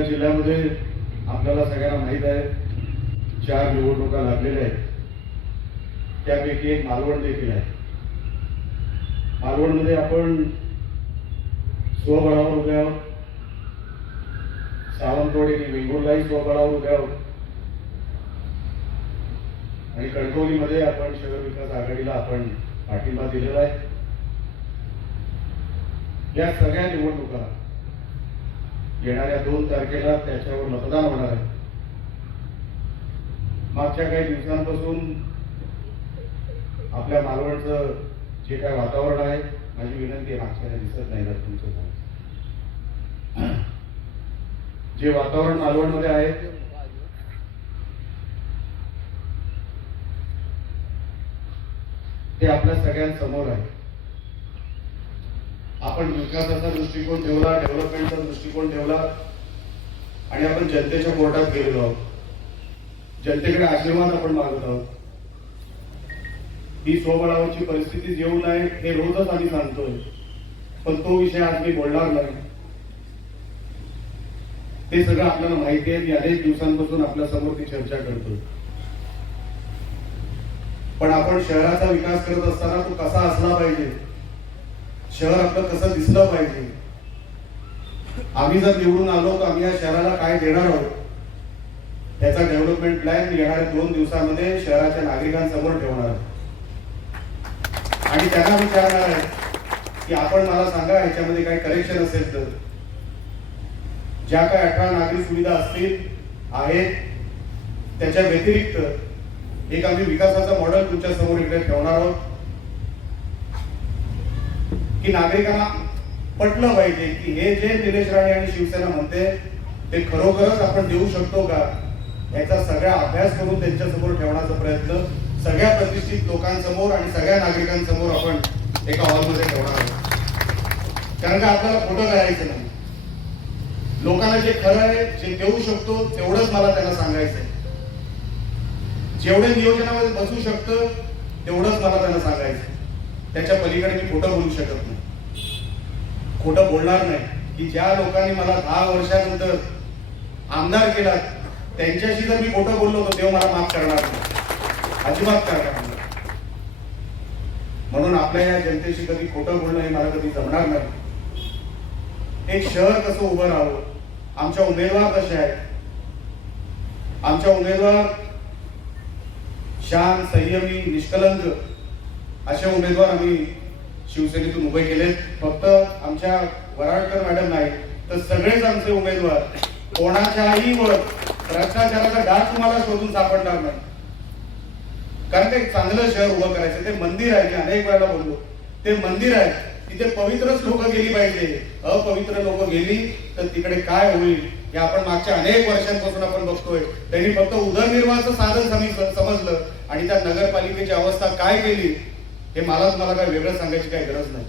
जिल्ह्यामध्ये आपल्याला सगळ्यांना माहीत आहे चार निवडणुका लागलेल्या आहेत. त्यापैकी एक मालवण देखील आहे. मालवणमध्ये आपण स्वबळावर उभे आहोत. सावंतवाडी आणि वेंगुर्लाही स्वबळावर उभे आहोत. आणि कणकवलीमध्ये आपण शहर विकास आघाडीला आपण पाठिंबा दिलेला आहे. या सगळ्या निवडणुका येणाऱ्या दोन तारखेला त्याच्यावर मतदान होणार आहे. मागच्या काही दिवसांपासून आपल्या मालवणचं जे काय वातावरण आहे माझी विनंती मागच्या दिसत नाही जर तुमचं जे वातावरण मालवणमध्ये आहे ते आपल्या सगळ्यांसमोर आहे. आपण विकासाचा दृष्टिकोन ठेवला डेव्हलपमेंटचा दृष्टिकोन ठेवला आणि आपण जनतेच्या कोर्टात गेलेलो आहोत. जनतेकडे आशीर्वाद आपण मागत आहोत. ही स्वबळावरची परिस्थिती येऊ नये हे रोजच आम्ही सांगतोय. पण तो विषय आज मी बोलणार नाही. ते सगळं आपल्याला माहिती आहे. मी अनेक दिवसांपासून आपल्यासमोर ती चर्चा करतोय. पण आपण शहराचा विकास करत असताना तो कसा असला पाहिजे? शहर आपलं कसं दिसलं पाहिजे? आम्ही जर निवडून आलो तर आम्ही या शहराला काय देणार आहोत? त्याचा डेव्हलपमेंट प्लॅन येणाऱ्या दोन दिवसामध्ये शहराच्या नागरिकांसमोर ठेवणार आहोत. आणि त्यांना विचारणार आहे की आपण मला सांगा ह्याच्यामध्ये काही करेक्शन असेल तर. ज्या काही अठरा नागरी सुविधा असतील आहेत त्याच्या व्यतिरिक्त एक आम्ही विकासाचा मॉडेल तुमच्यासमोर इकडे ठेवणार आहोत. की नागरिकांना पटलं पाहिजे की हे जे निलेश राणे आणि शिवसेना म्हणते ते खरोखरच आपण देऊ शकतो का? याचा सगळा अभ्यास करून त्यांच्यासमोर ठेवण्याचा प्रयत्न सगळ्या प्रतिष्ठित लोकांसमोर आणि सगळ्या नागरिकांसमोर आपण एका हॉलमध्ये ठेवणार आहोत. कारण का आपल्याला खोटं करायचं नाही. लोकांना जे खरं आहे जे देऊ शकतो तेवढंच मला त्यांना सांगायचंय जेवढे नियोजनामध्ये बसू शकतं तेवढंच मला त्यांना सांगायचं त्याच्या पलीकडे मी खोटं बोलू शकत नाही. खोटं बोलणार नाही. की ज्या लोकांनी मला दहा वर्षानंतर आमदार केला त्यांच्याशी जर मी खोटं बोललो तर देव मला माफ करणार नाही. अजिबात करणार नाही. म्हणून आपल्या या जनतेशी कधी खोटं बोलणं हे मला कधी जमणार नाही. एक शहर कसं उभं राहावं? आमच्या उमेदवार कसे आहेत? आमच्या उमेदवार शांत संयमी निष्कलंक असे उमेदवार आम्ही शिवसेनेतून उभे केलेत फक्त आमच्या वराडकर मॅडम नाही तर सगळेच आमचे उमेदवार कोणाच्याही वर भ्रष्टाचाराचा डाग तुम्हाला शोधून सापडणार नाही. कारण ते एक चांगलं शहर उभं करायचं ते मंदिर आहे मी अनेक वेळेला बोललो. ते मंदिर आहे तिथे पवित्रच लोक गेली पाहिजे. अपवित्र लोक गेली तर तिकडे काय होईल? हे आपण मागच्या अनेक वर्षांपासून आपण बघतोय. त्यांनी फक्त उदरनिर्वाहाचं साधन समजलं आणि त्या नगरपालिकेची अवस्था काय केली? हे मलाच मला काय वेगळं सांगायची काही गरज नाही.